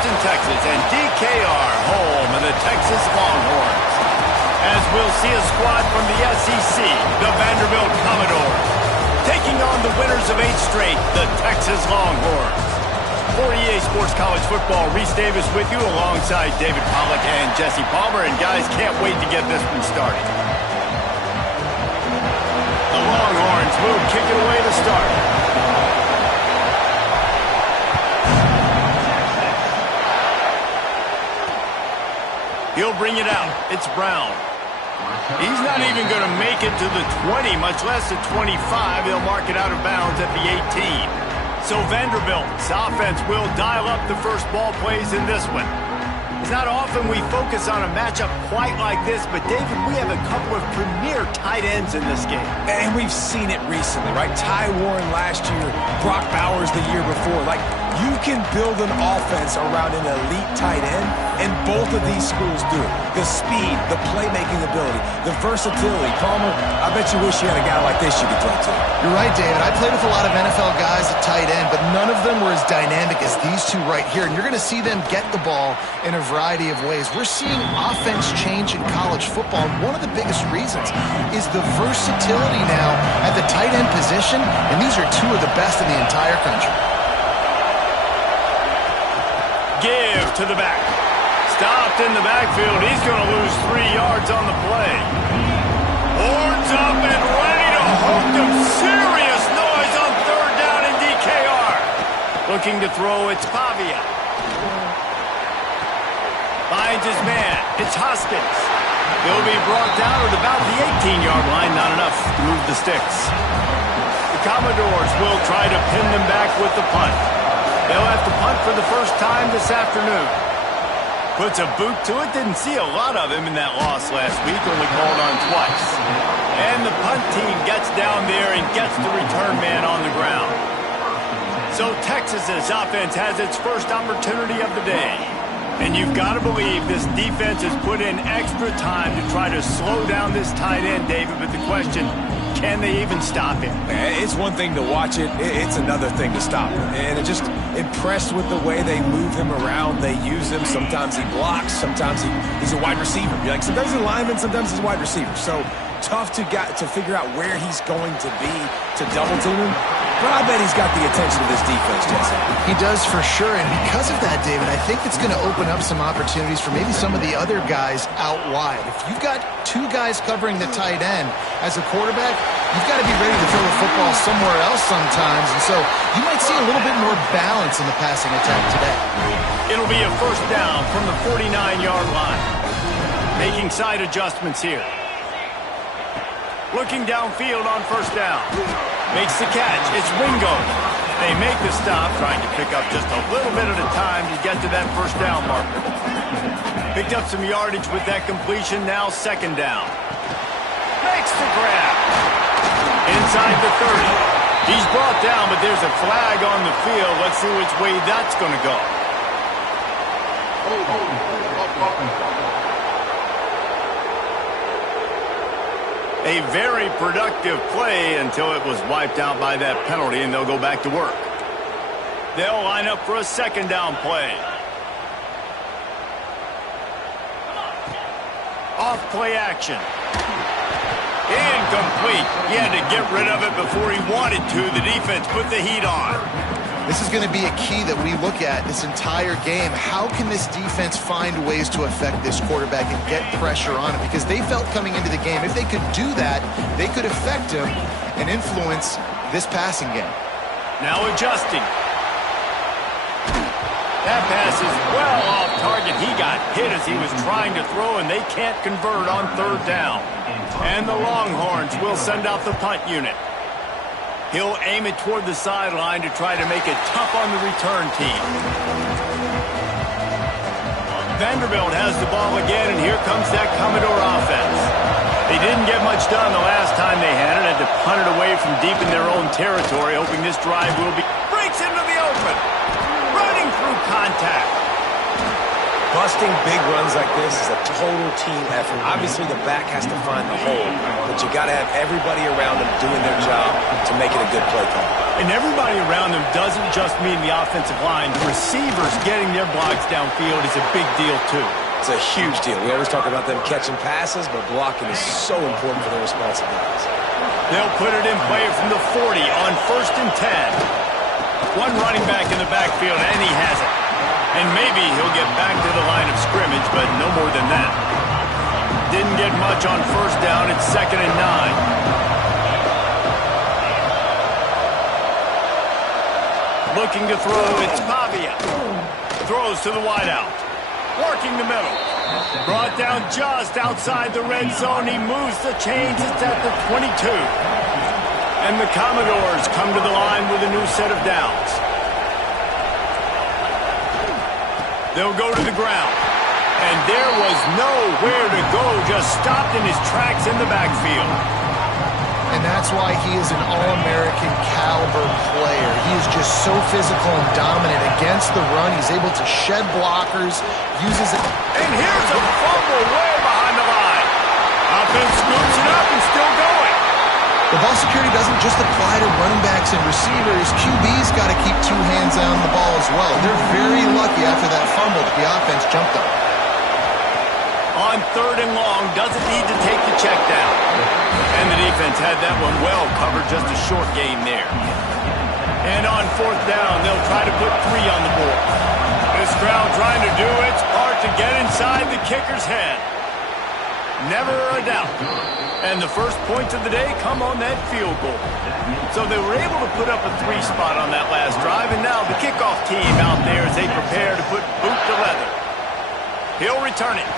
Houston, Texas, and DKR, home of the Texas Longhorns. As we'll see a squad from the SEC, the Vanderbilt Commodores, taking on the winners of 8 straight, the Texas Longhorns. For EA Sports College Football, Reese Davis with you alongside David Pollack and Jesse Palmer. And guys, can't wait to get this one started. The Longhorns will kick it away to start. He'll bring it out. It's Brown. He's not even going to make it to the 20, much less the 25. He'll mark it out of bounds at the 18. So Vanderbilt's offense will dial up the first ball plays in this one. It's not often we focus on a matchup quite like this, but David, we have a couple of premier tight ends in this game. And we've seen it recently, right? Ty Warren last year, Brock Bowers the year before. Like, you can build an offense around an elite tight end, and both of these schools do it. The speed, the playmaking ability, the versatility. Palmer, I bet you wish you had a guy like this you could throw to. You're right, David. I played with a lot of NFL guys at tight end, but none of them were as dynamic as these two right here. And you're going to see them get the ball in a variety of ways. We're seeing offense change in college football. And one of the biggest reasons is the versatility now at the tight end position, and these are two of the best in the entire country. Give to the back. Stopped in the backfield. He's going to lose 3 yards on the play. Horns up and ready to hook them. Serious noise on 3rd down in DKR. Looking to throw, it's Pavia. Finds his man. It's Hoskins. He'll be brought down at about the 18-yard line. Not enough to move the sticks. The Commodores will try to pin them back with the punt. They'll have to punt for the first time this afternoon. Puts a boot to it. Didn't see a lot of him in that loss last week. Only called on twice. And the punt team gets down there and gets the return man on the ground. So Texas's offense has its first opportunity of the day. And you've got to believe this defense has put in extra time to try to slow down this tight end, David. But the question, can they even stop him? It's one thing to watch it. It's another thing to stop him. And I'm just impressed with the way they move him around. They use him. Sometimes he blocks. Sometimes he's a wide receiver. Like, sometimes he's a lineman. Sometimes he's a wide receiver. So tough to figure out where he's going to be to double team him. But I bet he's got the attention of this defense, Jesse. He does for sure, and because of that, David, I think it's going to open up some opportunities for maybe some of the other guys out wide. If you've got 2 guys covering the tight end as a quarterback, you've got to be ready to throw the football somewhere else sometimes, and so you might see a little bit more balance in the passing attack today. It'll be a first down from the 49-yard line. Making side adjustments here. Looking downfield on first down. Makes the catch. It's Wingo. They make the stop, trying to pick up just a little bit at a time to get to that first down marker. Picked up some yardage with that completion. Now 2nd down. Makes the grab. Inside the 30. He's brought down, but there's a flag on the field. Let's see which way that's going to go. A very productive play until it was wiped out by that penalty, and they'll go back to work. They'll line up for a 2nd down play. Off play action. Incomplete. He had to get rid of it before he wanted to. The defense put the heat on. This is going to be a key that we look at this entire game. How can this defense find ways to affect this quarterback and get pressure on him? Because they felt coming into the game, if they could do that, they could affect him and influence this passing game. Now adjusting. That pass is well off target. He got hit as he was trying to throw, and they can't convert on 3rd down. And the Longhorns will send out the punt unit. He'll aim it toward the sideline to try to make it tough on the return team. Vanderbilt has the ball again, and here comes that Commodore offense. They didn't get much done the last time they had it. Had to punt it away from deep in their own territory, hoping this drive will be... Breaks into the open. Running through contact. Busting big runs like this is a total team effort. Obviously, the back has to find the hole, but you got to have everybody around them doing their job to make it a good play call. And everybody around them doesn't just mean the offensive line. The receivers getting their blocks downfield is a big deal, too. It's a huge deal. We always talk about them catching passes, but blocking is so important for their responsibilities. They'll put it in play from the 40 on 1st and 10. One running back in the backfield, and he has it. And maybe he'll get back to the line of scrimmage, but no more than that. Didn't get much on 1st down. It's 2nd and 9. Looking to throw, it's Pavia. Throws to the wideout. Working the middle. Brought down just outside the red zone. He moves the chains. It's at the 22. And the Commodores come to the line with a new set of downs. They'll go to the ground. And there was nowhere to go. Just stopped in his tracks in the backfield. And that's why he is an All-American caliber player. He is just so physical and dominant against the run. He's able to shed blockers, uses it. And here's a fumble way behind the line. Offense scoops it up and still going. The ball security doesn't just apply to running backs and receivers. QB's got to keep two hands on the ball as well. They're very lucky after that fumble that the offense jumped up. On 3rd and long, doesn't need to take the check down. And the defense had that one well covered, just a short gain there. And on 4th down, they'll try to put 3 on the board. This crowd trying to do its part to get inside the kicker's head. Never a doubt. And the first points of the day come on that field goal. So they were able to put up a 3 spot on that last drive, and now the kickoff team out there as they prepare to put boot to leather. He'll return it.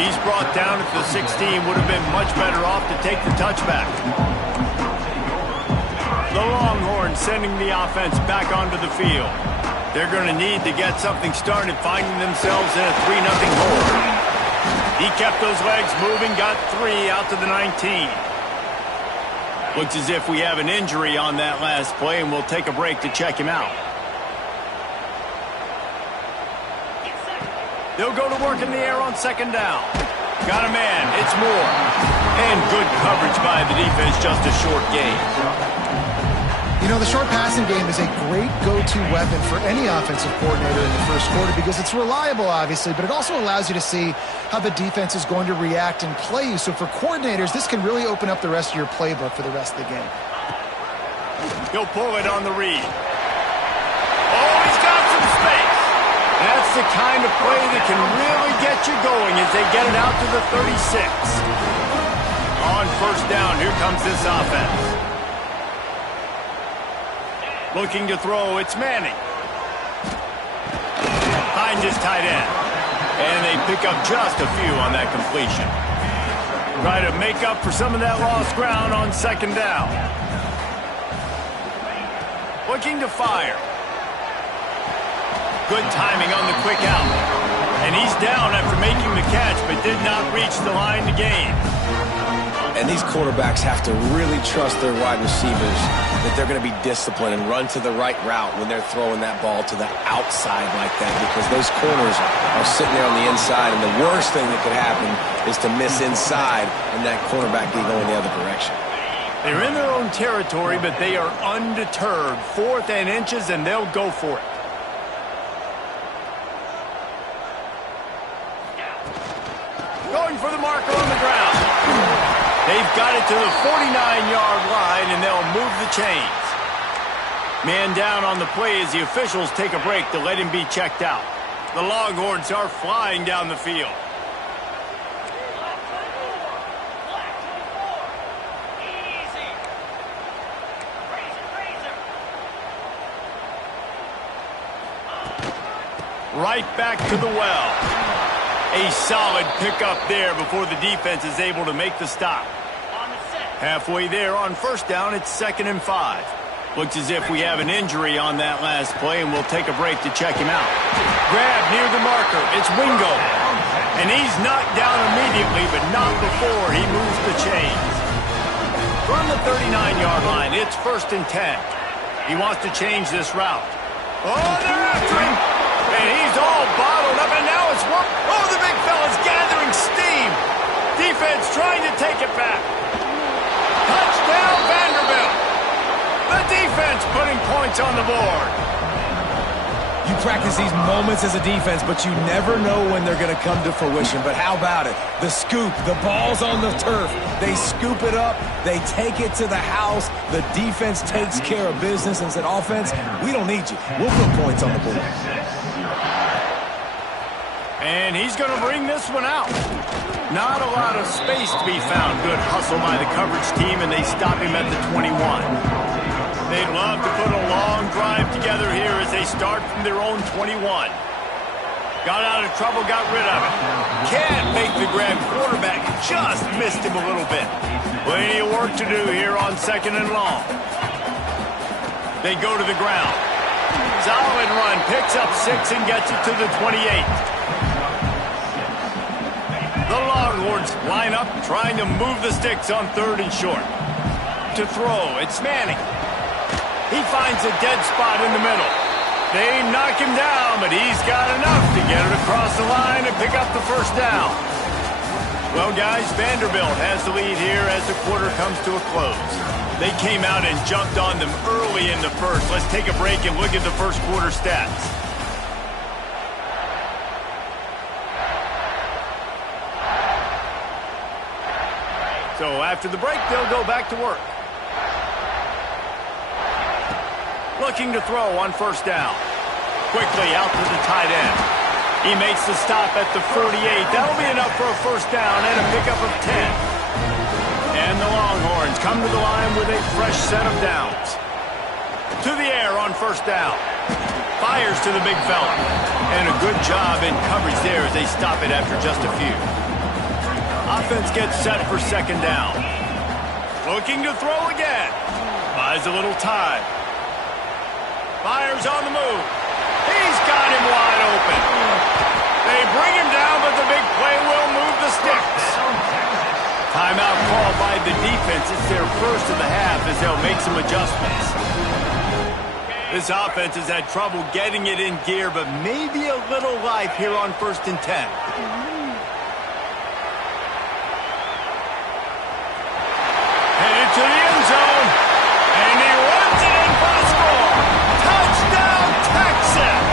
He's brought down at the 16. Would have been much better off to take the touchback. The Longhorns sending the offense back onto the field. They're going to need to get something started, finding themselves in a 3-0 hole. He kept those legs moving, got 3 out to the 19. Looks as if we have an injury on that last play, and we'll take a break to check him out. They'll go to work in the air on 2nd down. Got a man, it's Moore. And good coverage by the defense, just a short gain. You know, the short passing game is a great go-to weapon for any offensive coordinator in the first quarter because it's reliable, obviously, but it also allows you to see how the defense is going to react and play you. So for coordinators, this can really open up the rest of your playbook for the rest of the game. He'll pull it on the read. Oh, he's got some space. That's the kind of play that can really get you going as they get it out to the 36. On 1st down, here comes this offense. Looking to throw, it's Manning. Finds his tight end. And they pick up just a few on that completion. Try to make up for some of that lost ground on 2nd down. Looking to fire. Good timing on the quick out. And he's down after making the catch, but did not reach the line to gain. And these quarterbacks have to really trust their wide receivers that they're going to be disciplined and run to the right route when they're throwing that ball to the outside like that, because those corners are sitting there on the inside, and the worst thing that could happen is to miss inside and that cornerback be going the other direction. They're in their own territory, but they are undeterred. 4th and inches, and they'll go for it. Going for the marker on the ground. They've got it to the 49-yard line, and they'll move the chains. Man down on the play as the officials take a break to let him be checked out. The Longhorns are flying down the field. Right back to the well. A solid pickup there before the defense is able to make the stop. Halfway there on 1st down, it's 2nd and 5. Looks as if we have an injury on that last play, and we'll take a break to check him out. Grab near the marker. It's Wingo. And he's knocked down immediately, but not before he moves the chains. From the 39-yard line, it's 1st and 10. He wants to change this route. Oh, they're after him. And he's all bottled up, and now it's work. Oh, the big fella's gathering steam. Defense trying to take it back. Touchdown, Vanderbilt. The defense putting points on the board. You practice these moments as a defense, but you never know when they're going to come to fruition. But how about it? The scoop, the ball's on the turf. They scoop it up. They take it to the house. The defense takes care of business and said, offense, we don't need you. We'll put points on the board. And he's going to bring this one out. Not a lot of space to be found. Good hustle by the coverage team, and they stop him at the 21. They'd love to put a long drive together here as they start from their own 21. Got out of trouble, got rid of it. Can't make the grab. Quarterback just missed him a little bit. Plenty of work to do here on 2nd and long. They go to the ground. Solid run, picks up 6 and gets it to the 28. The Longhorns line up, trying to move the sticks on 3rd and short. To throw, it's Manning. He finds a dead spot in the middle. They knock him down, but he's got enough to get it across the line and pick up the first down. Well, guys, Vanderbilt has the lead here as the quarter comes to a close. They came out and jumped on them early in the first. Let's take a break and look at the first quarter stats. So after the break, they'll go back to work. Looking to throw on 1st down. Quickly out to the tight end. He makes the stop at the 48. That'll be enough for a 1st down and a pickup of 10. And the Longhorns come to the line with a fresh set of downs. To the air on 1st down. Fires to the big fella. And a good job in coverage there as they stop it after just a few. Offense gets set for 2nd down. Looking to throw again. Buys a little time. Fires on the move. He's got him wide open. They bring him down, but the big play will move the sticks. Timeout called by the defense. It's their first of the half as they'll make some adjustments. This offense has had trouble getting it in gear, but maybe a little life here on 1st and 10. Headed to the end zone, and he runs it in for the score. Touchdown, Texas!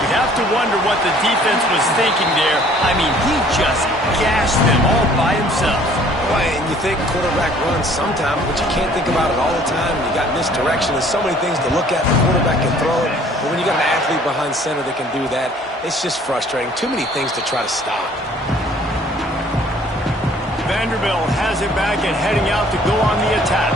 You have to wonder what the defense was thinking there. I mean, he just gashed them all by himself. Boy, and you think quarterback runs sometimes, but you can't think about it all the time. You got misdirection. There's so many things to look at. The quarterback can throw it, but when you got an athlete behind center that can do that, it's just frustrating. Too many things to try to stop. Vanderbilt has it back and heading out to go on the attack.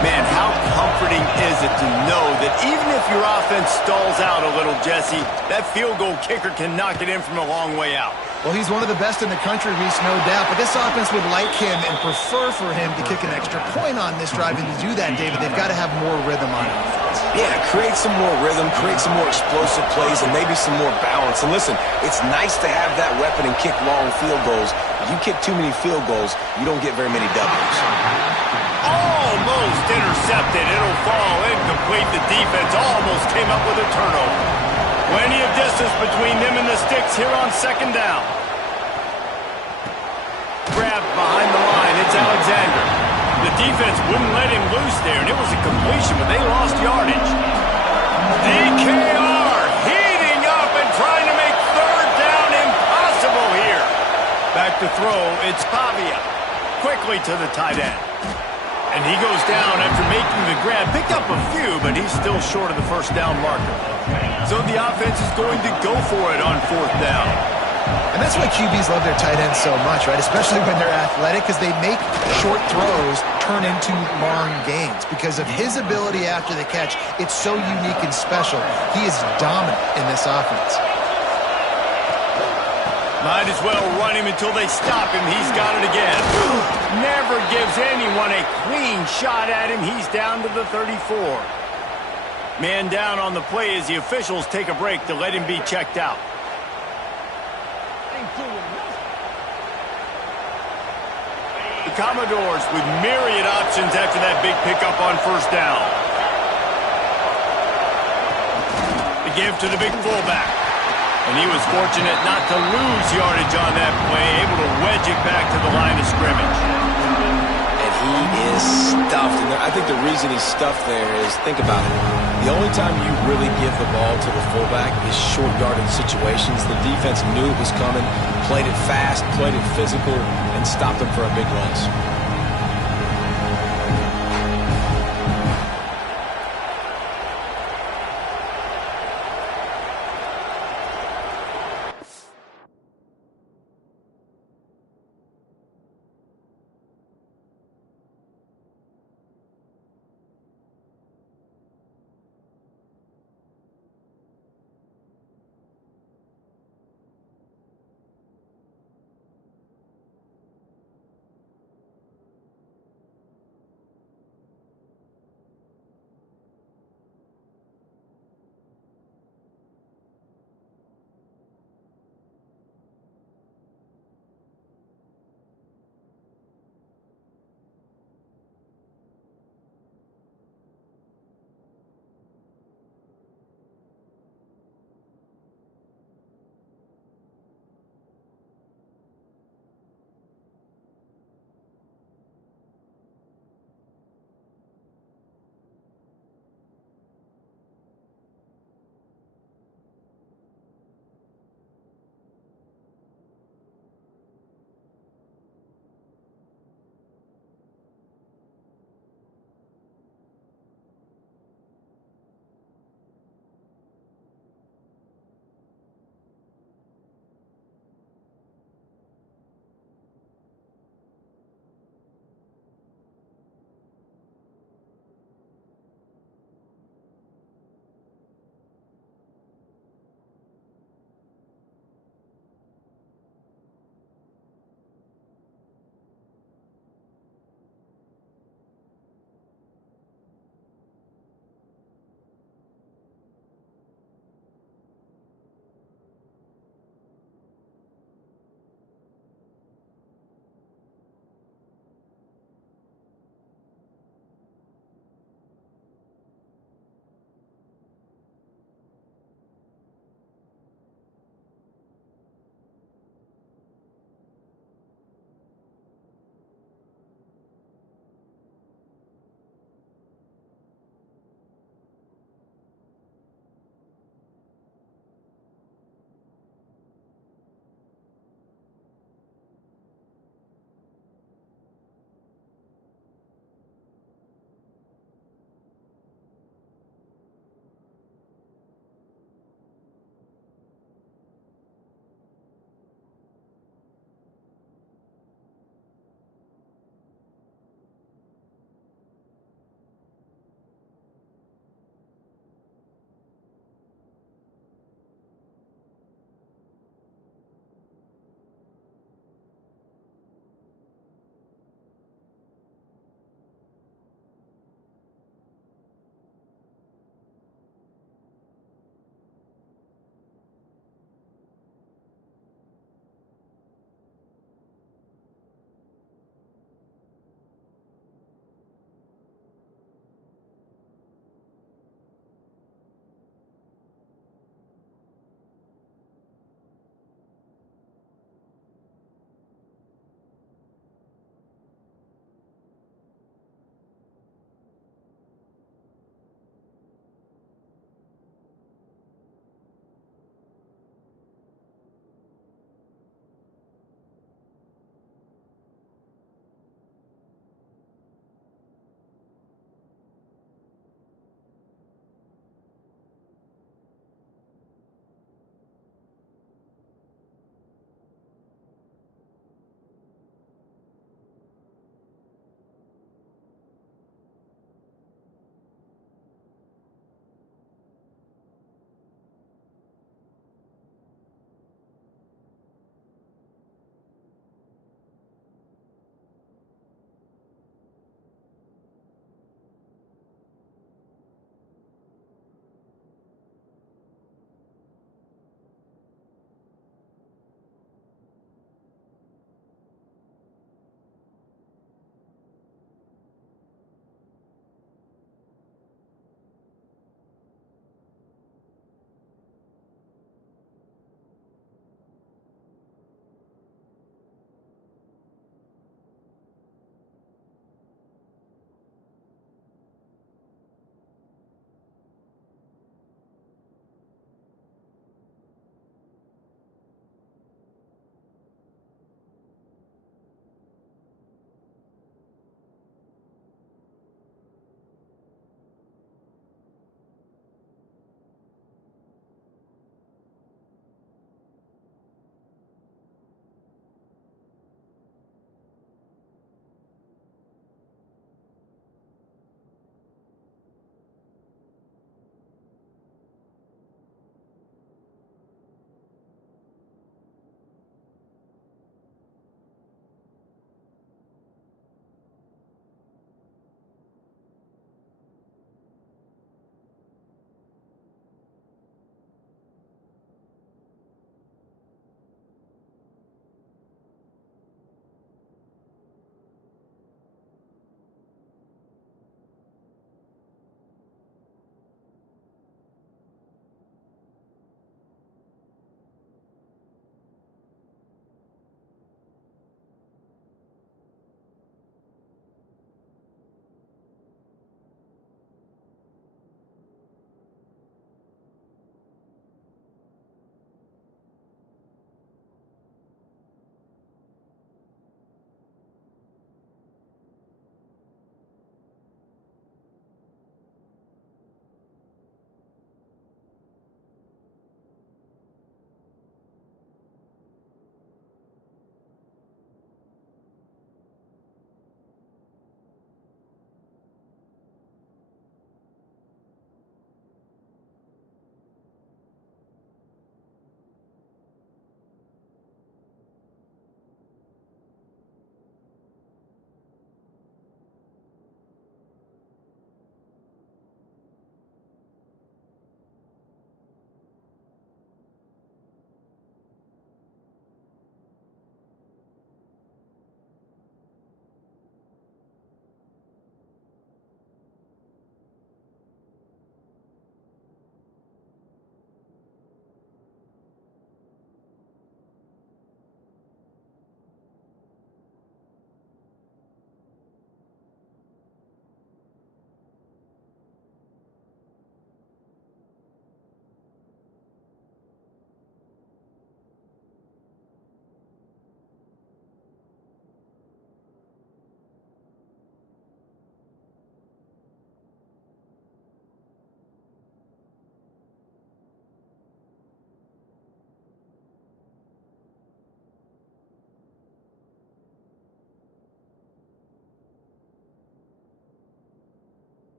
Man, how comforting is it to know that even if your offense stalls out a little, Jesse, that field goal kicker can knock it in from a long way out. Well, he's one of the best in the country, Reese, no doubt. But this offense would like him and prefer for him to kick an extra point on this drive. And to do that, David, they've got to have more rhythm on offense. Yeah, create some more rhythm, create some more explosive plays, and maybe some more balance. And listen, it's nice to have that weapon and kick long field goals. If you kick too many field goals, you don't get very many W's. Almost intercepted. It'll fall incomplete. The defense almost came up with a turnover. Plenty of distance between them and the sticks here on 2nd down. Grabbed behind the line. It's Alexander. The defense wouldn't let him loose there, and it was a completion, but they lost yardage. DKR heating up and trying to make 3rd down impossible here. Back to throw. It's Pavia. Quickly to the tight end. And he goes down after making the grab. Picked up a few, but he's still short of the 1st down marker. So the offense is going to go for it on 4th down. And that's why QBs love their tight ends so much, right? Especially when they're athletic, because they make short throws turn into long gains. Because of his ability after the catch, it's so unique and special. He is dominant in this offense. Might as well run him until they stop him. He's got it again. Never gives anyone a clean shot at him. He's down to the 34. Man down on the play as the officials take a break to let him be checked out. The Commodores with myriad options after that big pickup on 1st down. The give to the big fullback. And he was fortunate not to lose yardage on that play, able to wedge it back to the line of scrimmage. And he is stuffed. And I think the reason he's stuffed there is, think about it. The only time you really give the ball to the fullback is short yardage situations. The defense knew it was coming, played it fast, played it physical, and stopped him for a big loss.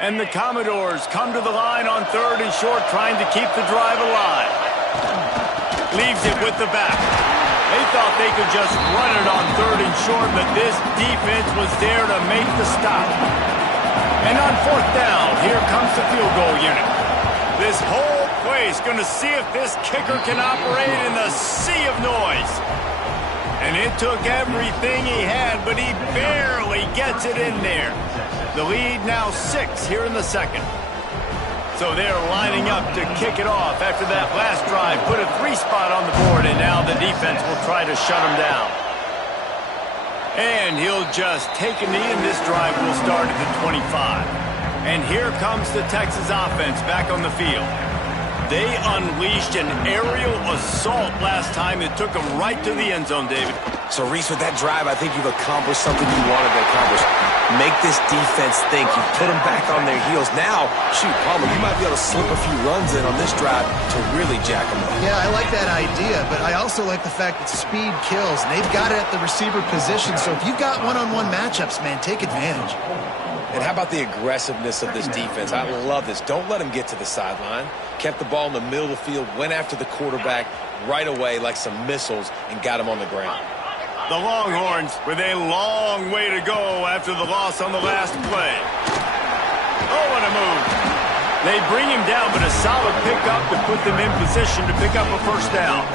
And the Commodores come to the line on 3rd and short, trying to keep the drive alive. Leaves it with the back. They thought they could just run it on 3rd and short, but this defense was there to make the stop. And on 4th down, here comes the field goal unit. This whole place going to see if this kicker can operate in the sea of noise. And it took everything he had, but he barely gets it in there. The lead now 6 here in the second. So they're lining up to kick it off after that last drive. Put a 3 spot on the board, and now the defense will try to shut him down. And he'll just take a knee, and this drive will start at the 25. And here comes the Texas offense back on the field. They unleashed an aerial assault last time. It took them right to the end zone, David. So, Reese, with that drive, I think you've accomplished something you wanted to accomplish. Make this defense think. You put them back on their heels. Now, shoot, Palmer, you might be able to slip a few runs in on this drive to really jack them up. Yeah, I like that idea, but I also like the fact that speed kills, and they've got it at the receiver position. So if you've got one-on-one matchups, man, take advantage. And how about the aggressiveness of this defense? I love this. Don't let them get to the sideline. Kept the ball in the middle of the field, went after the quarterback right away like some missiles, and got him on the ground. The Longhorns with a long way to go after the loss on the last play. Oh, what a move. They bring him down, but a solid pickup to put them in position to pick up a first down.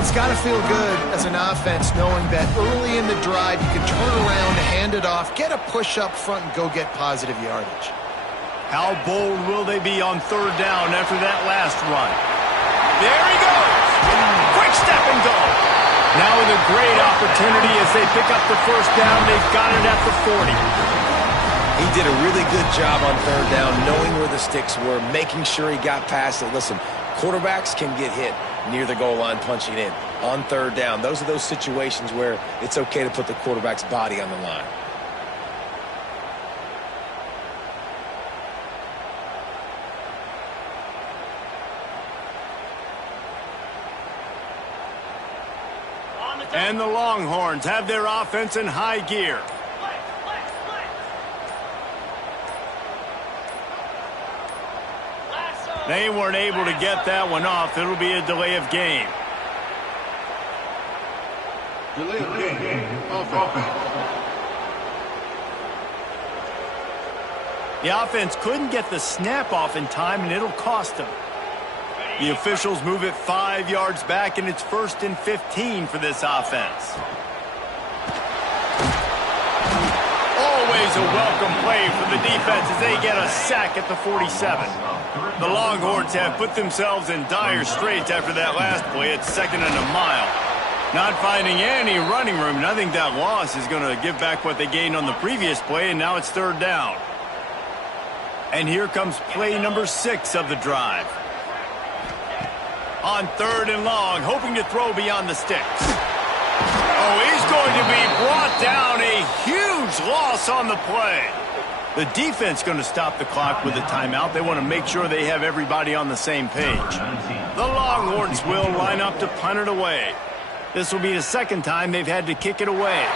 It's got to feel good as an offense knowing that early in the drive you can turn around, hand it off, get a push up front, and go get positive yardage. How bold will they be on 3rd down after that last run? There he goes. Quick step and go. Now with a great opportunity as they pick up the first down. They've got it at the 40. He did a really good job on 3rd down, knowing where the sticks were, making sure he got past it. Listen, quarterbacks can get hit near the goal line punching in. On 3rd down, those are those situations where it's okay to put the quarterback's body on the line. And the Longhorns have their offense in high gear. They weren't able to get that one off. It'll be a delay of game. Delay of game. Offense. The offense couldn't get the snap off in time, and it'll cost them. The officials move it 5 yards back, and it's 1st and 15 for this offense. Always a welcome play for the defense as they get a sack at the 47. The Longhorns have put themselves in dire straits after that last play. It's 2nd and a mile. Not finding any running room, and I think that loss is going to give back what they gained on the previous play, and now it's 3rd down. And here comes play number 6 of the drive. On 3rd and long, hoping to throw beyond the sticks. Oh, he's going to be brought down. A huge loss on the play. The defense going to stop the clock with a timeout. They want to make sure they have everybody on the same page. The Longhorns will line up to punt it away. This will be the 2nd time they've had to kick it away.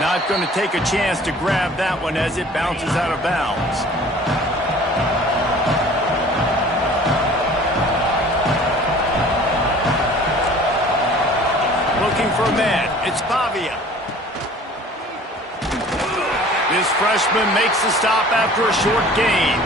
Not going to take a chance to grab that one as it bounces out of bounds. Looking for a man. It's Pavia. This freshman makes the stop after a short gain.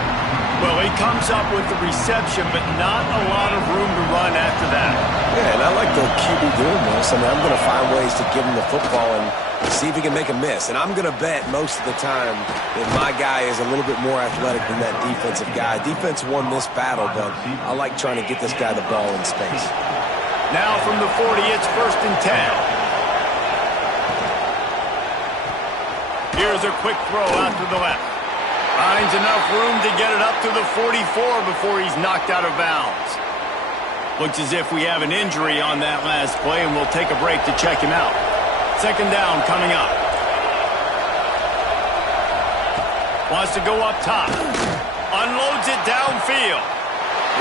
Well, he comes up with the reception, but not a lot of room to run after that. Yeah, and I like the QB doing this. I mean, I'm going to find ways to give him the football and see if he can make a miss. And I'm going to bet most of the time that my guy is a little bit more athletic than that defensive guy. Defense won this battle, but I like trying to get this guy the ball in space. Now from the 40, it's 1st and 10. Here's a quick throw out to the left. Finds enough room to get it up to the 44 before he's knocked out of bounds. Looks as if we have an injury on that last play, and we'll take a break to check him out. 2nd down coming up. Wants to go up top. Unloads it downfield.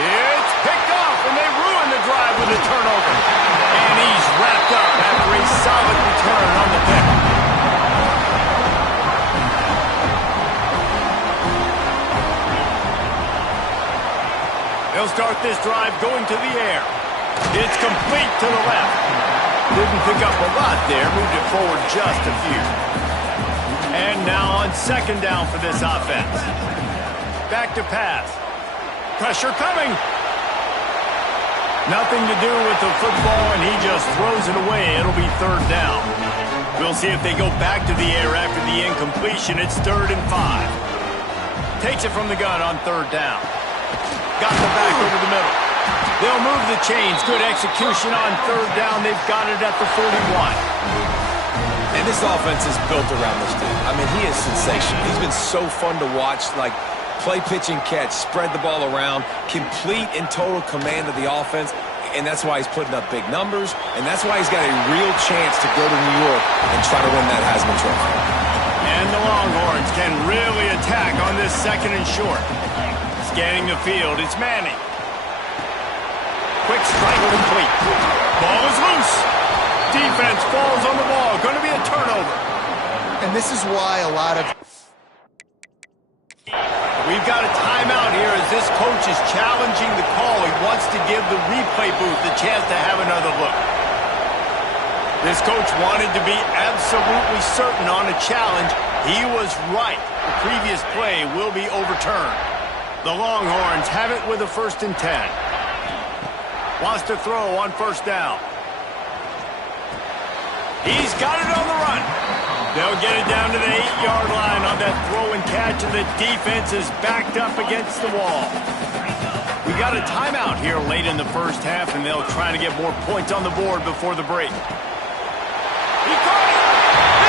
It's picked off, and they ruin the drive with a turnover. And he's wrapped up after a solid return on the pick. start this drive going to the air. It's complete to the left. Didn't pick up a lot there. Moved it forward just a few. And now on second down for this offense. Back to pass. Pressure coming. Nothing to do with the football, and he just throws it away. It'll be third down. We'll see if they go back to the air after the incompletion. It's 3rd and 5. Takes it from the gun on 3rd down. Got the back over the middle. They'll move the chains. Good execution on 3rd down. They've got it at the 41. And this offense is built around this dude. I mean, he is sensational. He's been so fun to watch, like play, pitch, and catch, spread the ball around, complete and total command of the offense, and that's why he's putting up big numbers, and that's why he's got a real chance to go to New York and try to win that Heisman Trophy. And the Longhorns can really attack on this 2nd and short. Scanning the field, it's Manning. Quick strike complete. Ball is loose. Defense falls on the ball. Going to be a turnover. And this is why a lot of... We've got a timeout here as this coach is challenging the call. He wants to give the replay booth the chance to have another look. This coach wanted to be absolutely certain on a challenge. He was right. The previous play will be overturned. The Longhorns have it with a 1st and 10. Wants to throw on 1st down. He's got it on the run. They'll get it down to the 8-yard line on that throw and catch, and the defense is backed up against the wall. We got a timeout here late in the 1st half, and they'll try to get more points on the board before the break. He caught it!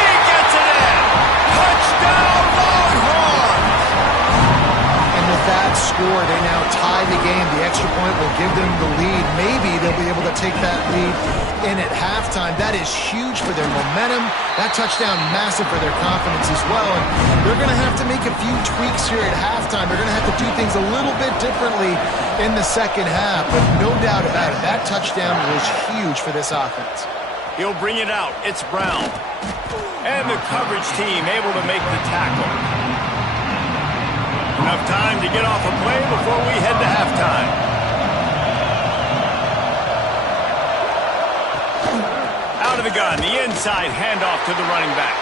He gets it in! Touchdown, Longhorns! And with that score, they now tie the game. The extra point will give them the lead. Maybe they'll be able to take that lead in at halftime. That is huge for their momentum. That touchdown, massive for their confidence as well. And they're going to have to make a few tweaks here at halftime. They're going to have to do things a little bit differently in the 2nd half. But no doubt about it, that touchdown was huge for this offense. He'll bring it out. It's Brown. And the coverage team able to make the tackle. Enough time to get off a play before we head to halftime. Out of the gun, the inside handoff to the running back.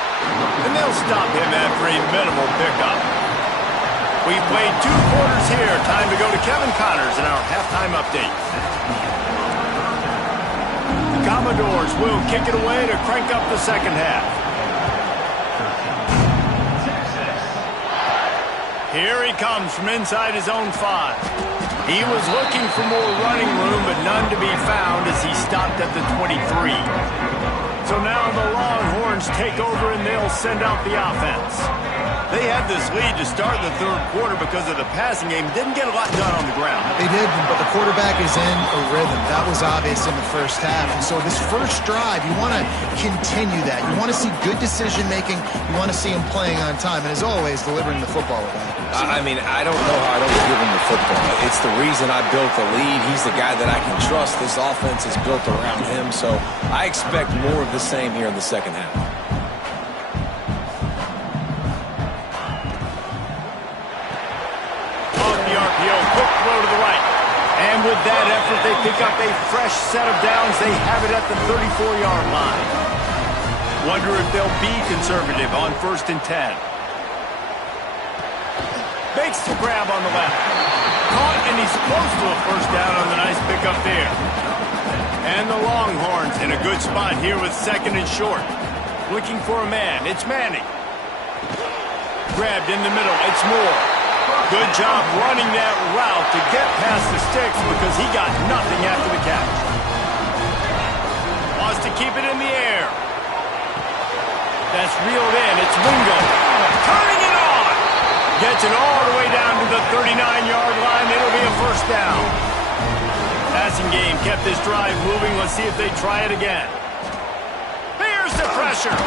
And they'll stop him after a minimal pickup. We've played 2 quarters here. Time to go to Kevin Connors in our halftime update. The Commodores will kick it away to crank up the 2nd half. Here he comes from inside his own 5. He was looking for more running room, but none to be found as he stopped at the 23. So now the Longhorns take over and they'll send out the offense. They had this lead to start the 3rd quarter because of the passing game. Didn't get a lot done on the ground. They did, but the quarterback is in a rhythm. That was obvious in the 1st half. And so this 1st drive, you want to continue that. You want to see good decision-making. You want to see him playing on time. And as always, delivering the football with that. I mean, I don't know how I don't give him the football. It's the reason I built the lead. He's the guy that I can trust. This offense is built around him. So I expect more of the same here in the 2nd half. Quick throw to the right. And with that effort, they pick up a fresh set of downs. They have it at the 34-yard line. Wonder if they'll be conservative on 1st and 10. Makes the grab on the left. Caught, and he's close to a 1st down on the nice pickup there. And the Longhorns in a good spot here with 2nd and short. Looking for a man. It's Manning. Grabbed in the middle. It's Moore. Good job running that route to get past the sticks because he got nothing after the catch. Wants to keep it in the air. That's reeled in. It's Wingo. Turning it on. Gets it all the way down to the 39-yard line. It'll be a 1st down. Passing game kept this drive moving. Let's see if they try it again. Here's the pressure.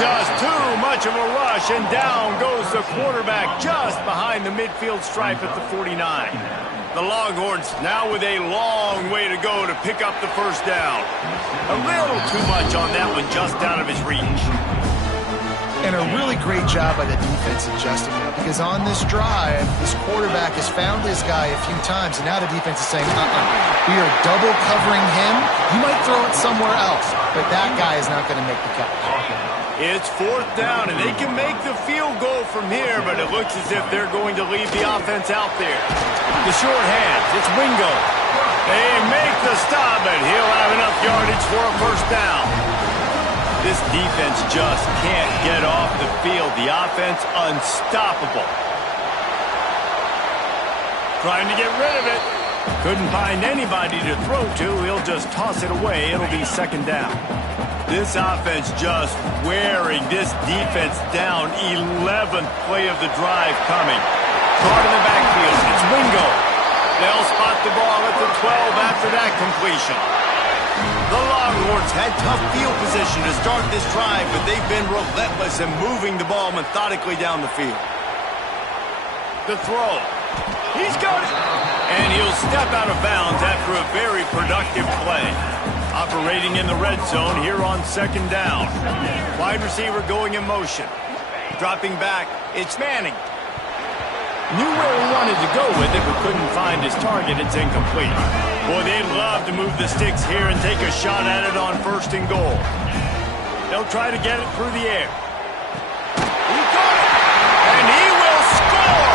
Just too much of a rush, and down goes the quarterback just behind the midfield stripe at the 49. The Longhorns now with a long way to go to pick up the 1st down. A little too much on that one, just out of his reach. And a really great job by the defense adjusting now, because on this drive, this quarterback has found his guy a few times, and now the defense is saying, we are double covering him. You might throw it somewhere else, but that guy is not going to make the catch. It's 4th down, and they can make the field goal from here, but it looks as if they're going to leave the offense out there. The short hands, it's Wingo. They make the stop, and he'll have enough yardage for a 1st down. This defense just can't get off the field. The offense unstoppable. Trying to get rid of it. Couldn't find anybody to throw to. He'll just toss it away. It'll be 2nd down. This offense just wearing this defense down. 11th play of the drive coming. Caught in the backfield. It's Wingo. They'll spot the ball at the 12 after that completion. The Longhorns had tough field position to start this drive, but they've been relentless in moving the ball methodically down the field. The throw. He's got it. And he'll step out of bounds after a very productive play. Operating in the red zone here on 2nd down. Wide receiver going in motion. Dropping back, it's Manning. Knew where he wanted to go with it, but couldn't find his target. It's incomplete. Boy, they'd love to move the sticks here and take a shot at it on 1st and goal. They'll try to get it through the air. He got it! And he will score!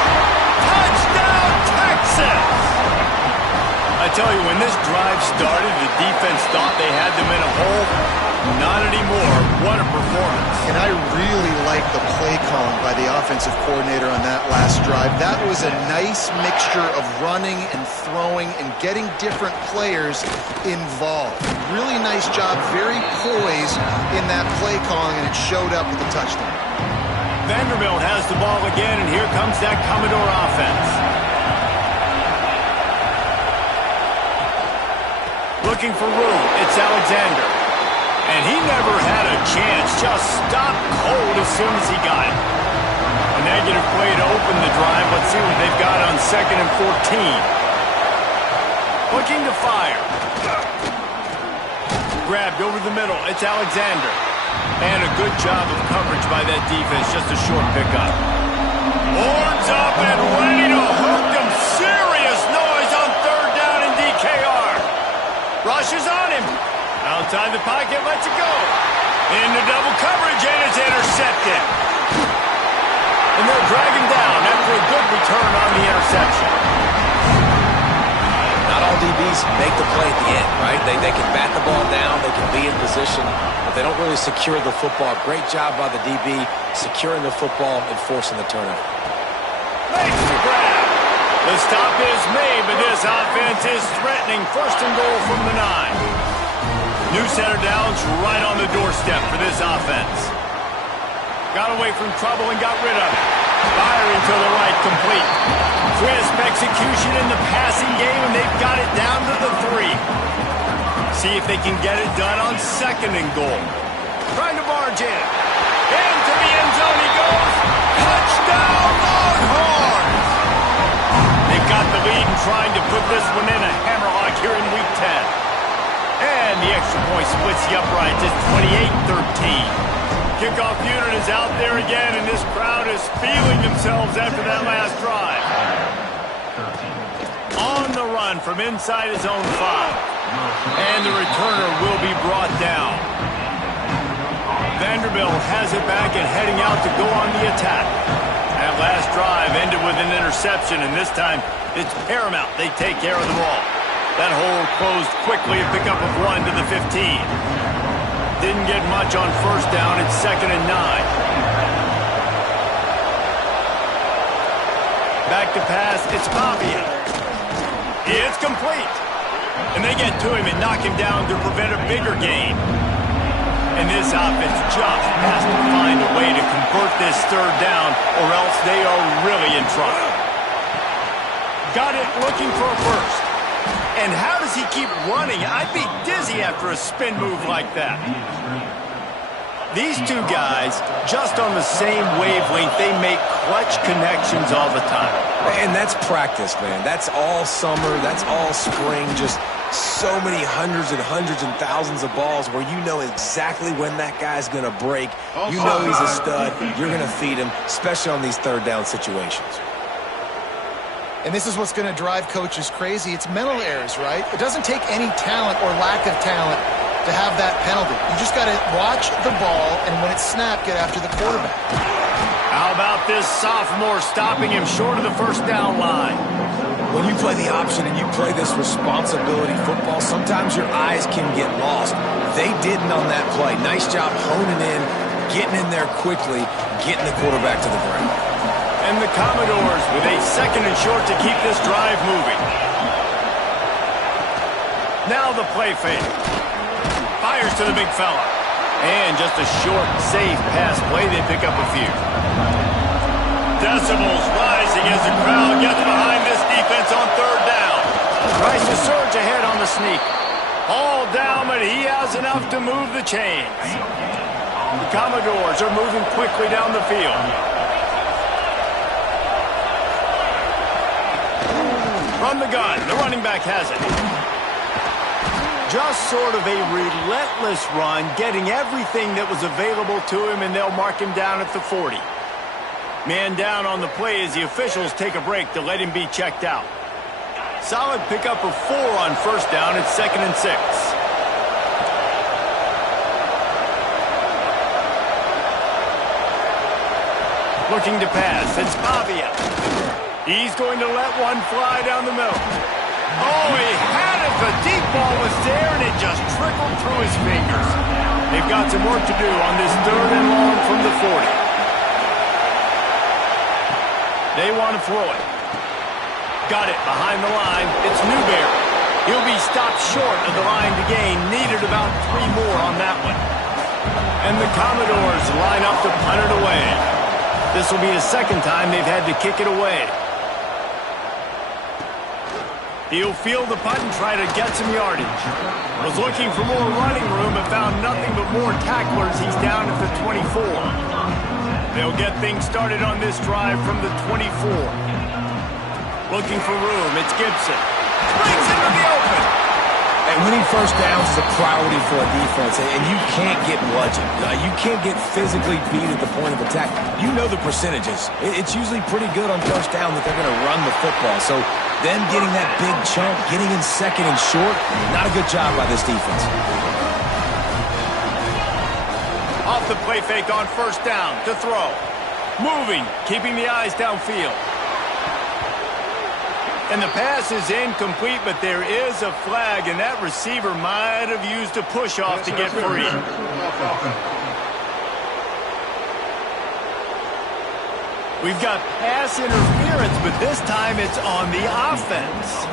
Touchdown, Texas! I tell you, when this drive started, the defense thought they had them in a hole. Not anymore. What a performance. And I really like the play calling by the offensive coordinator on that last drive. That was a nice mixture of running and throwing and getting different players involved. Really nice job, very poised in that play calling, and it showed up with the touchdown. Vanderbilt has the ball again, and here comes that Commodore offense. Looking for room. It's Alexander. And he never had a chance. Just stopped cold as soon as he got it. A negative play to open the drive. Let's see what they've got on 2nd and 14. Looking to fire. Grabbed over the middle. It's Alexander. And a good job of coverage by that defense. Just a short pickup. Horns up and ready to hook them. Serious noise on 3rd down in DKR. Rushes on him. Outside the pocket, lets it go. Into double coverage, and it's intercepted. And they'll drag him down after a good return on the interception. Not all DBs make the play at the end, right? They can bat the ball down, they can be in position, but they don't really secure the football. Great job by the DB securing the football and forcing the turnover. Makes the grab. The stop is made, but this offense is threatening. 1st and goal from the 9. New set of downs right on the doorstep for this offense. Got away from trouble and got rid of it. Firing to the right, complete. Crisp execution in the passing game, and they've got it down to the 3. See if they can get it done on 2nd and goal. Trying to barge in. Into the end zone he goes. Touchdown, Longhorns! They've got the lead and trying to put this one in a hammerlock here in Week 10. And the extra point splits the uprights. It's 28-13. Kickoff unit is out there again, and this crowd is feeling themselves after that last drive. On the run from inside his own 5. And the returner will be brought down. Vanderbilt has it back and heading out to go on the attack. That last drive ended with an interception, and this time it's paramount they take care of the ball. That hole closed quickly, a pickup of 1 to the 15. Didn't get much on 1st down. It's 2nd and 9. Back to pass. It's Fabia. It's complete. And they get to him and knock him down to prevent a bigger gain. And this offense just has to find a way to convert this 3rd down, or else they are really in trouble. Got it, looking for a 1st. And how does he keep running? I'd be dizzy after a spin move like that. These two guys, just on the same wavelength, they make clutch connections all the time. And that's practice, man. That's all summer. That's all spring. Just so many hundreds and thousands of balls where you know exactly when that guy's going to break. You know he's a stud. You're going to feed him, especially on these third down situations. And this is what's going to drive coaches crazy. It's mental errors, right? It doesn't take any talent or lack of talent to have that penalty. You just got to watch the ball, and when it's snapped, get after the quarterback. How about this sophomore stopping him short of the first down line? When you play the option and you play this responsibility football, sometimes your eyes can get lost. They didn't on that play. Nice job honing in, getting in there quickly, getting the quarterback to the ground. And the Commodores with a 2nd and short to keep this drive moving. Now the play fake. Fires to the big fella. And just a short, safe pass play. They pick up a few. Decibels rising as the crowd gets behind this defense on 3rd down. Tries to surge ahead on the sneak. All down, but he has enough to move the chains. The Commodores are moving quickly down the field. From the gun, the running back has it. Just sort of a relentless run, getting everything that was available to him, and they'll mark him down at the 40. Man down on the play as the officials take a break to let him be checked out. Solid pickup of 4 on 1st down. It's 2nd and 6. Looking to pass. It's Pavia. He's going to let one fly down the middle. Oh, he had it. The deep ball was there, and it just trickled through his fingers. They've got some work to do on this 3rd and long from the 40. They want to throw it. Got it behind the line. It's Newberry. He'll be stopped short of the line to gain. Needed about 3 more on that one. And the Commodores line up to punt it away. This will be the 2nd time they've had to kick it away. He'll field the punt and try to get some yardage. Was looking for more running room, but found nothing but more tacklers. He's down at the 24. They'll get things started on this drive from the 24. Looking for room. It's Gibson. Springs into the open. And winning 1st downs is a priority for a defense, and you can't get bludgeoned. You can't get physically beat at the point of attack. You know the percentages. It's usually pretty good on 1st down that they're going to run the football. So them getting that big chunk, getting in 2nd and short, not a good job by this defense. Off the play fake on 1st down to throw. Moving, keeping the eyes downfield. And the pass is incomplete, but there is a flag, and that receiver might have used a push-off to get free. We've got pass interference, but this time it's on the offense.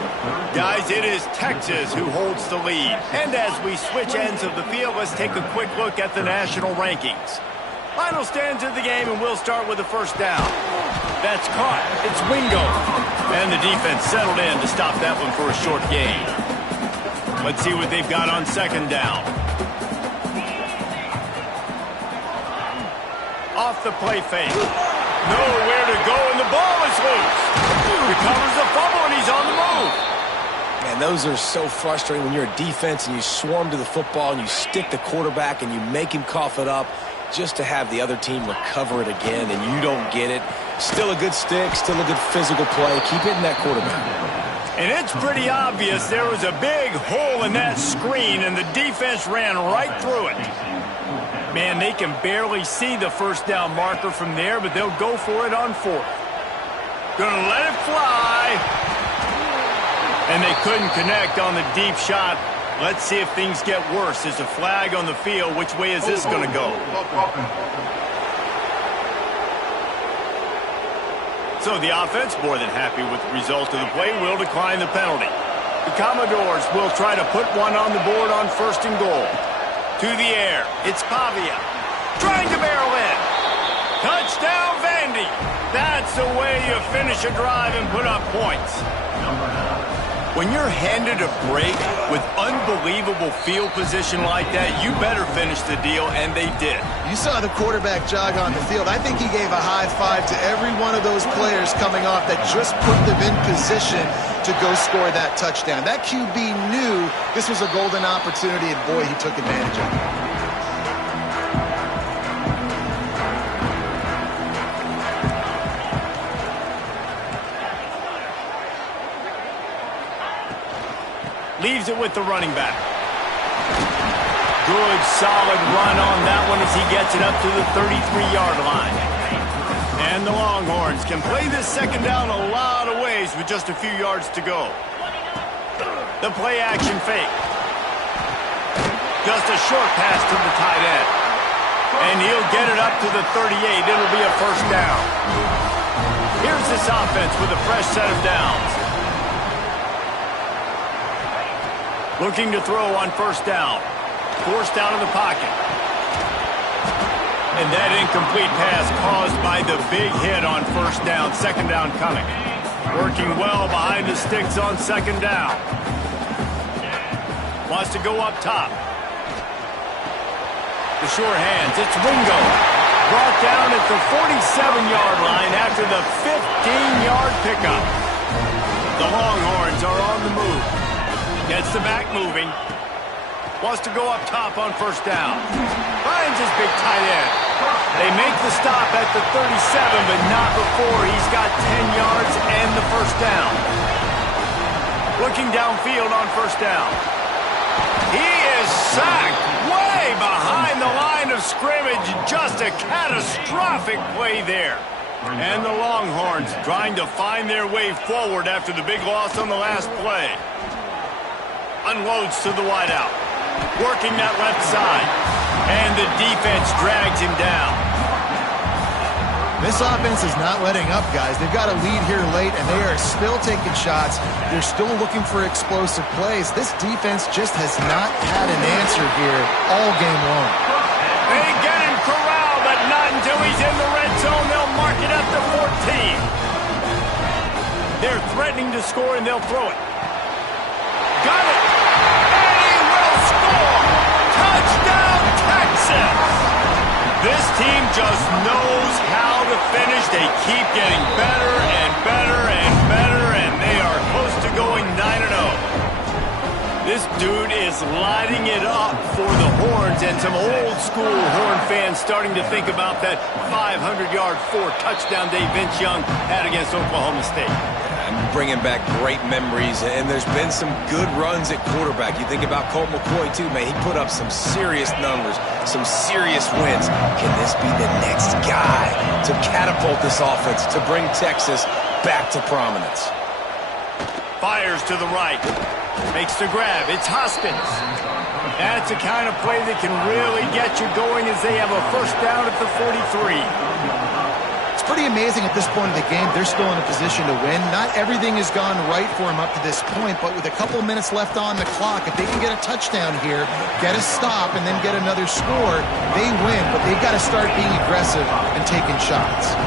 Guys, it is Texas who holds the lead. And as we switch ends of the field, let's take a quick look at the national rankings. Final stands of the game, and we'll start with the 1st down. That's caught. It's Wingo. And the defense settled in to stop that one for a short gain. Let's see what they've got on 2nd down. Off the play fake. Nowhere to go, and the ball is loose. Recovers the fumble, and he's on the move. Man, those are so frustrating when you're a defense and you swarm to the football and you stick the quarterback and you make him cough it up just to have the other team recover it again, and you don't get it. Still a good stick, still a good physical play. Keep hitting that quarterback. And it's pretty obvious there was a big hole in that screen, and the defense ran right through it. Man, they can barely see the 1st down marker from there, but they'll go for it on 4th. Gonna let it fly. And they couldn't connect on the deep shot. Let's see if things get worse. There's a flag on the field. Which way is this going to go? So the offense, more than happy with the result of the play, will decline the penalty. The Commodores will try to put one on the board on 1st and goal. To the air. It's Pavia. Trying to barrel in. Touchdown, Vandy. That's the way you finish a drive and put up points. When you're handed a break with unbelievable field position like that, you better finish the deal, and they did. You saw the quarterback jog on the field. I think he gave a high five to every one of those players coming off that just put them in position to go score that touchdown. That QB knew this was a golden opportunity, and boy, he took advantage of it. Leaves it with the running back. Good, solid run on that one as he gets it up to the 33-yard line. And the Longhorns can play this second down a lot of ways with just a few yards to go. The play action fake. Just a short pass to the tight end. And he'll get it up to the 38. It'll be a first down. Here's this offense with a fresh set of downs. Looking to throw on first down. Forced out of the pocket. And that incomplete pass caused by the big hit on first down. Second down coming. Working well behind the sticks on second down. Wants to go up top. The sure hands. It's Ringo. Brought down at the 47-yard line after the 15-yard pickup. The Longhorns are on the move. Gets the back moving. Wants to go up top on first down. Finds his big tight end. They make the stop at the 37, but not before he's got 10 yards and the first down. Looking downfield on first down. He is sacked way behind the line of scrimmage. Just a catastrophic play there. And the Longhorns trying to find their way forward after the big loss on the last play. Unloads to the wideout. Working that left side. And the defense drags him down. This offense is not letting up, guys. They've got a lead here late, and they are still taking shots. They're still looking for explosive plays. This defense just has not had an answer here all game long. They get him corralled, but not until he's in the red zone. They'll mark it up to 14. They're threatening to score, and they'll throw it. Got it! And he will score! Touchdown, Texas! This team just knows how to finish. They keep getting better and better and better, and they are close to going 9-0. This dude is lighting it up for the Horns, and some old-school Horn fans starting to think about that 500-yard, 4-touchdown day Vince Young had against Oklahoma State. I'm bringing back great memories, and there's been some good runs at quarterback. You think about Colt McCoy, too, man. He put up some serious numbers, some serious wins. Can this be the next guy to catapult this offense, to bring Texas back to prominence? Fires to the right. Makes the grab. It's Hoskins. That's the kind of play that can really get you going as they have a first down at the 43. Pretty amazing at this point of the game. They're still in a position to win. Not everything has gone right for them up to this point, but with a couple of minutes left on the clock, if they can get a touchdown here, get a stop, and then get another score, they win, but they've got to start being aggressive and taking shots.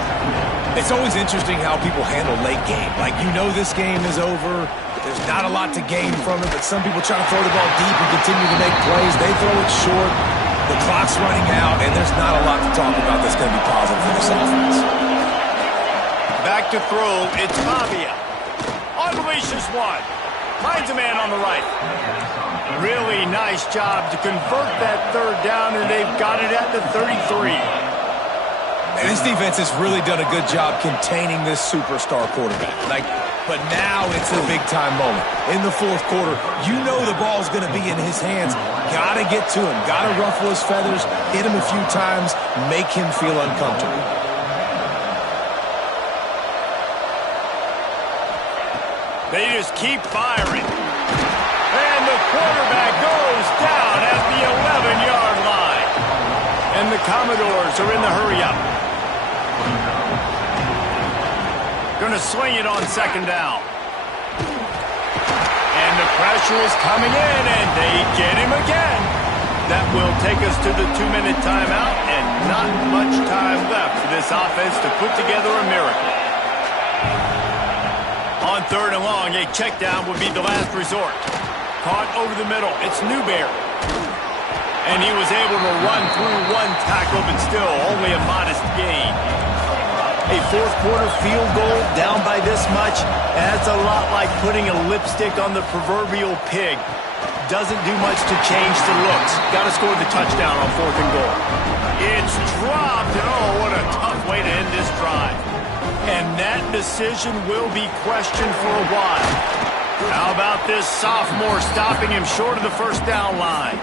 It's always interesting how people handle late game. Like, you know this game is over. There's not a lot to gain from it, but some people try to throw the ball deep and continue to make plays. They throw it short. The clock's running out, and there's not a lot to talk about that's going to be positive for this offense. Back to throw, it's Pavia. Unleashes one. Finds a man on the right. Really nice job to convert that third down, and they've got it at the 33. And this defense has really done a good job containing this superstar quarterback. But now it's a big-time moment. In the fourth quarter, you know the ball's going to be in his hands. Got to get to him. Got to ruffle his feathers, hit him a few times, make him feel uncomfortable. They just keep firing. And the quarterback goes down at the 11-yard line. And the Commodores are in the hurry-up. Going to swing it on second down. And the pressure is coming in, and they get him again. That will take us to the 2-minute timeout, and not much time left for this offense to put together a miracle. On 3rd and long, a check down would be the last resort. Caught over the middle. It's Newberry. And he was able to run through one tackle, but still only a modest gain. A fourth quarter field goal down by this much, that's a lot like putting a lipstick on the proverbial pig. Doesn't do much to change the looks. Got to score the touchdown on 4th and goal. It's dropped, and oh, what a tough way to end this drive. And that decision will be questioned for a while. How about this sophomore stopping him short of the first down line?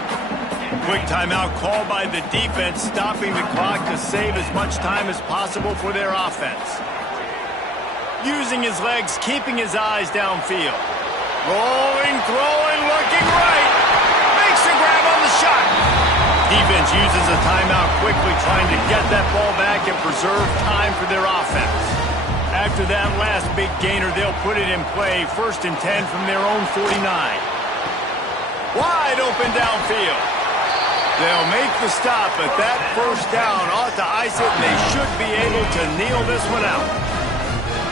Quick timeout called by the defense, stopping the clock to save as much time as possible for their offense. Using his legs, keeping his eyes downfield. Rolling, throwing, looking right. Makes the grab on the shot. Defense uses a timeout quickly, trying to get that ball back and preserve time for their offense. After that last big gainer, they'll put it in play. 1st and 10 from their own 49. Wide open downfield. They'll make the stop, but that first down ought to ice it, and they should be able to kneel this one out.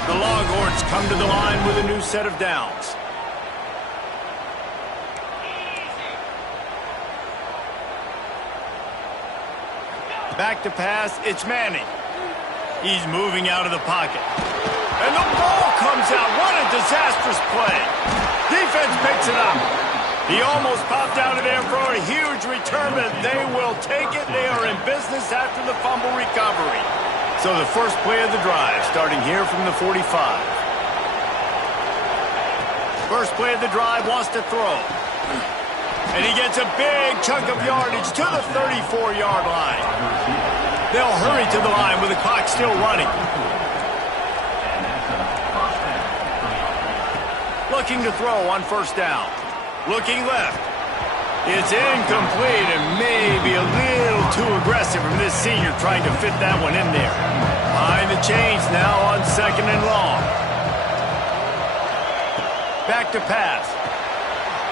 The Longhorns come to the line with a new set of downs. Back to pass, it's Manning. He's moving out of the pocket. And the ball comes out. What a disastrous play. Defense picks it up. He almost popped out of there for a huge return, but they will take it. They are in business after the fumble recovery. So the first play of the drive, starting here from the 45. First play of the drive, wants to throw. And he gets a big chunk of yardage to the 34-yard line. They'll hurry to the line with the clock still running. Looking to throw on 1st down. Looking left. It's incomplete and maybe a little too aggressive from this senior trying to fit that one in there. Behind the chains now on 2nd and long. Back to pass.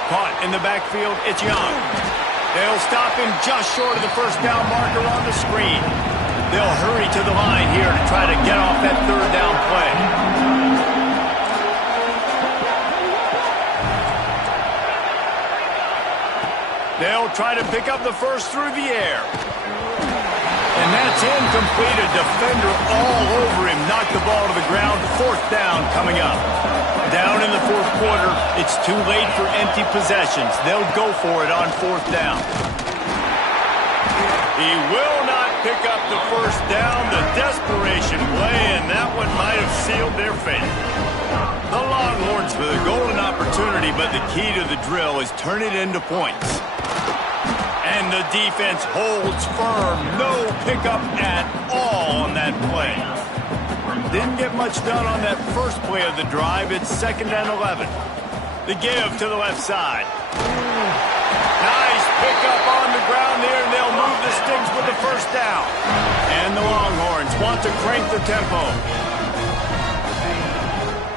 Caught in the backfield, it's Young. They'll stop him just short of the first down marker on the screen. They'll hurry to the line here to try to get off that 3rd down play. They'll try to pick up the first through the air. And that's incomplete. A defender all over him. Knocked the ball to the ground. 4th down coming up. Down in the 4th quarter, it's too late for empty possessions. They'll go for it on 4th down. He will not pick up the first down. The desperation play, and that one might have sealed their fate. The Longhorns with a golden opportunity, but the key to the drill is turn it into points. And the defense holds firm. No pickup at all on that play. Didn't get much done on that first play of the drive. It's 2nd and 11. The give to the left side. Nice pickup on the ground there, and they'll move the sticks with the first down. And the Longhorns want to crank the tempo.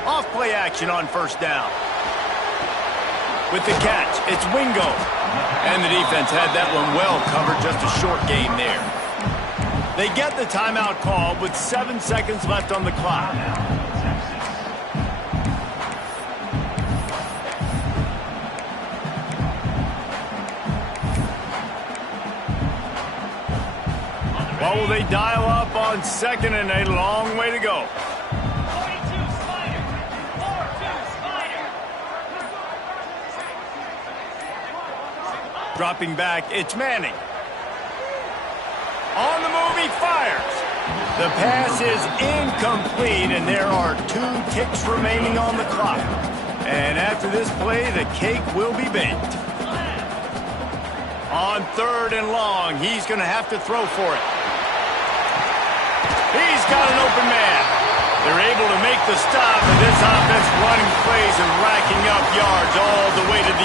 Off play action on 1st down. With the catch, it's Wingo. And the defense had that one well covered, just a short gain there. They get the timeout called with 7 seconds left on the clock. What will they dial up on 2nd and a long way to go? Dropping back, it's Manning. On the move, he fires. The pass is incomplete, and there are 2 ticks remaining on the clock. And after this play, the cake will be baked. On 3rd and long, he's going to have to throw for it. He's got an open man. They're able to make the stop, and this offense running plays and racking up yards all the way to the